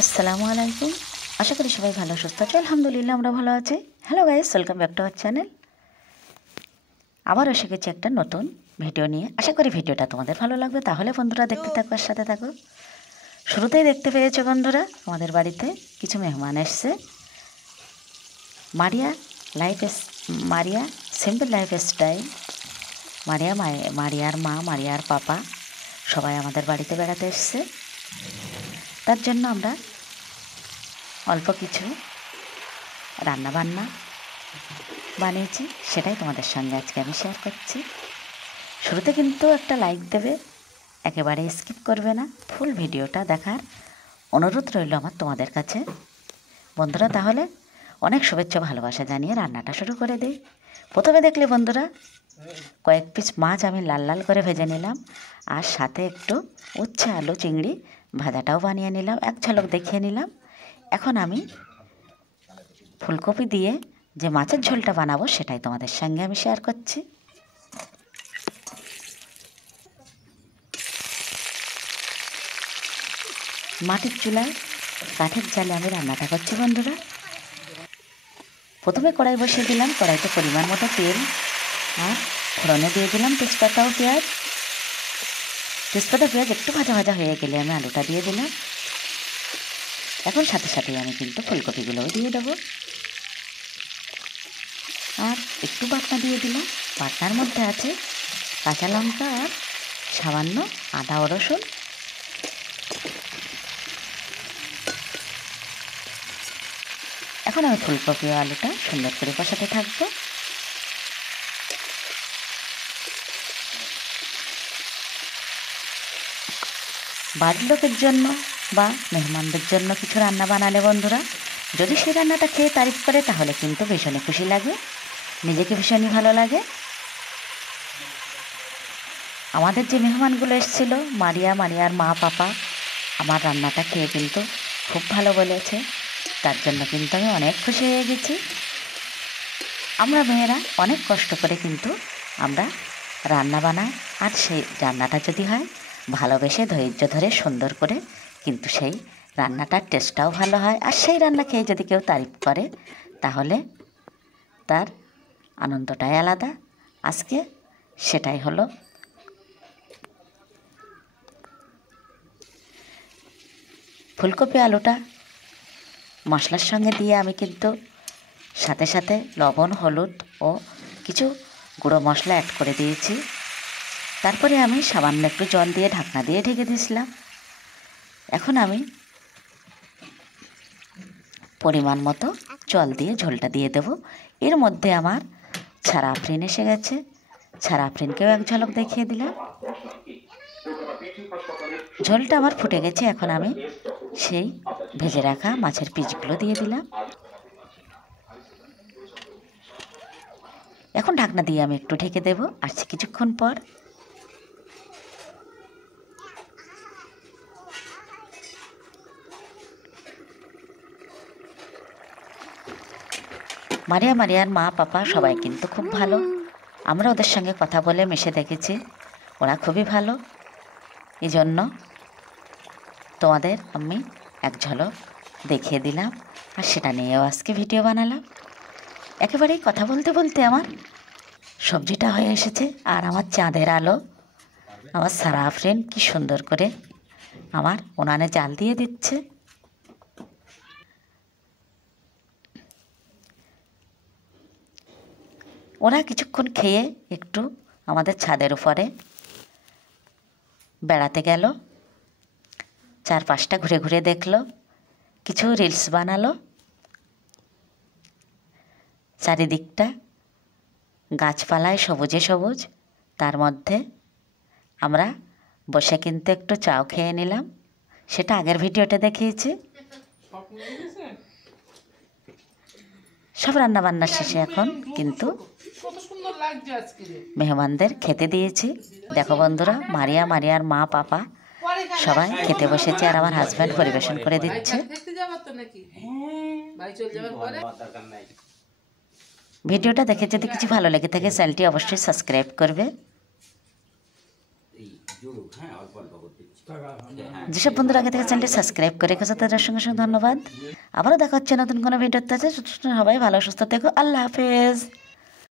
আসসালামু আলাইকুম। আশা করি সবাই ভালো সুস্থ আছে। আলহামদুলিল্লাহ আমরা ভালো আছি। Hello guys, welcome back to our channel. আবার এসে গেছি একটা নতুন ভিডিও নিয়ে। আশা করি ভিডিওটা তোমাদের ভালো লাগবে। তাহলে বন্ধুরা দেখতে থাকো আর সাথে থাকো। শুরুতেই দেখতে পেয়েছো বন্ধুরা, আমাদের বাড়িতে কিছু মেহমান এসছে। মারিয়া সিম্পল লাইফ স্টাইল, মারিয়ার মা, মারিয়ার পাপা সবাই আমাদের বাড়িতে বেড়াতে এসছে। তার জন্য আমরা অল্প কিছু রান্নাবান্না বানিয়েছি, সেটাই তোমাদের সঙ্গে আজকে আমি শেয়ার করছি। শুরুতে কিন্তু একটা লাইক দেবে, একেবারে স্কিপ করবে না, ফুল ভিডিওটা দেখার অনুরোধ রইল আমার তোমাদের কাছে বন্ধুরা। তাহলে অনেক শুভেচ্ছা ভালোবাসা জানিয়ে রান্নাটা শুরু করে দিই। প্রথমে দেখলে বন্ধুরা, কয়েক পিস মাছ আমি লাল লাল করে ভেজে নিলাম, আর সাথে একটু উচ্ছে আলু চিংড়ি ভাজাটাও বানিয়ে নিলাম, এক ঝলক দেখিয়ে নিলাম। এখন আমি ফুলকপি দিয়ে যে মাছের ঝোলটা বানাবো সেটাই তোমাদের সঙ্গে আমি শেয়ার করছি। মাটির চুলায় কাঠের জালে আমি রান্নাটা করছি বন্ধুরা। প্রথমে কড়াই বসিয়ে দিলাম, কড়াইতে পরিমাণ মতো তেল, আর ফোড়নে দিয়ে দিলাম তেজপাতা ও পেঁয়াজ। তেজপাতা পেঁয়াজ একটু ভাজা ভাজা হয়ে গেলে আমি আলুটা দিয়ে দিলাম। এখন সাথে সাথেই আমি কিন্তু ফুলকপিগুলোও দিয়ে দেবো, আর একটু বাটনা দিয়ে দিলাম। বাটনার মধ্যে আছে কাঁচা লঙ্কা আর সামান্য আদা ও রসুন। এখন আমি ফুলকপি ও আলুটা সুন্দর করে কষাতে থাকবো। বাড়ির লোকের জন্য বা মেহমানদের জন্য কিছু রান্না বানালে বন্ধুরা, যদি সেই রান্নাটা খেয়ে তারিফ করে তাহলে কিন্তু ভীষণই খুশি লাগে, নিজেকে ভীষণই ভালো লাগে। আমাদের যে মেহমানগুলো এসেছিল, মারিয়ার মা পাপা, আমার রান্নাটা খেয়ে কিন্তু খুব ভালো বলেছে। তার জন্য কিন্তু আমি অনেক খুশি হয়ে গেছি। আমরা মেয়েরা অনেক কষ্ট করে কিন্তু আমরা রান্না বানাই, আর সেই রান্নাটা যদি হয় ভালোবেসে ধৈর্য ধরে সুন্দর করে, কিন্তু সেই রান্নাটার টেস্টটাও ভালো হয়। আর সেই রান্না খেয়ে যদি কেউ তারিফ করে তাহলে তার আনন্দটাই আলাদা। আজকে সেটাই হলো। ফুলকপি আলুটা মশলার সঙ্গে দিয়ে আমি কিন্তু সাথে সাথে লবণ, হলুদ ও কিছু গুঁড়ো মশলা অ্যাড করে দিয়েছি। তারপরে আমি সামান্য একটু জল দিয়ে ঢাকনা দিয়ে ঢেকে দিয়েছিলাম। এখন আমি পরিমাণ মতো জল দিয়ে ঝোলটা দিয়ে দেব। এর মধ্যে আমার ছাড়া আফরিন এসে গেছে, ছাড়া আফরিনকেও এক ঝলক দেখিয়ে দিলাম। ঝোলটা আমার ফুটে গেছে। এখন আমি সেই ভেজে রাখা মাছের পিসগুলো দিয়ে দিলাম। এখন ঢাকনা দিয়ে আমি একটু ঢেকে দেব। আসছি কিছুক্ষণ পর। মারিয়ার মা পাপা সবাই কিন্তু খুব ভালো। আমরা ওদের সঙ্গে কথা বলে মিশে দেখেছি, ওরা খুবই ভালো। এই জন্য তোমাদের আমি এক ঝলক দেখিয়ে দিলাম, আর সেটা নিয়েও আজকে ভিডিও বানালাম। একেবারেই কথা বলতে বলতে আমার সবজিটা হয়ে এসেছে, আর আমার চাঁদের আলো, আমার সারা আফরিন কি সুন্দর করে আমার উনানে জাল দিয়ে দিচ্ছে। ওরা কিছুক্ষণ খেয়ে একটু আমাদের ছাদের উপরে বেড়াতে গেল, চারপাশটা ঘুরে ঘুরে দেখলো, কিছু রিলস বানালো। চারিদিকটা গাছপালায় সবুজে সবুজ, তার মধ্যে আমরা বসে কিন্তু একটু চাও খেয়ে নিলাম, সেটা আগের ভিডিওতে দেখিয়েছি। সব রান্নাবান্নার শেষে এখন কিন্তু মেহমানদের খেতে দিয়েছি। দেখো বন্ধুরা, মারিয়ার মা পাপা সবাই খেতে বসেছে, আর আমার হাজব্যান্ড পরিবেশন করে দিচ্ছে। ভিডিওটা দেখে যদি কিছু ভালো লেগে থাকে চ্যানেলটি অবশ্যই সাবস্ক্রাইব করবে। যেসব বন্ধুরা আগে থেকে চ্যানেলটি সাবস্ক্রাইব করে রেখেছে তাদের সঙ্গে সঙ্গে ধন্যবাদ। আবারও দেখা হচ্ছে নতুন কোনো ভিডিওতে। আছে সবাই ভালো সুস্থ থেকো। আল্লাহ হাফেজ।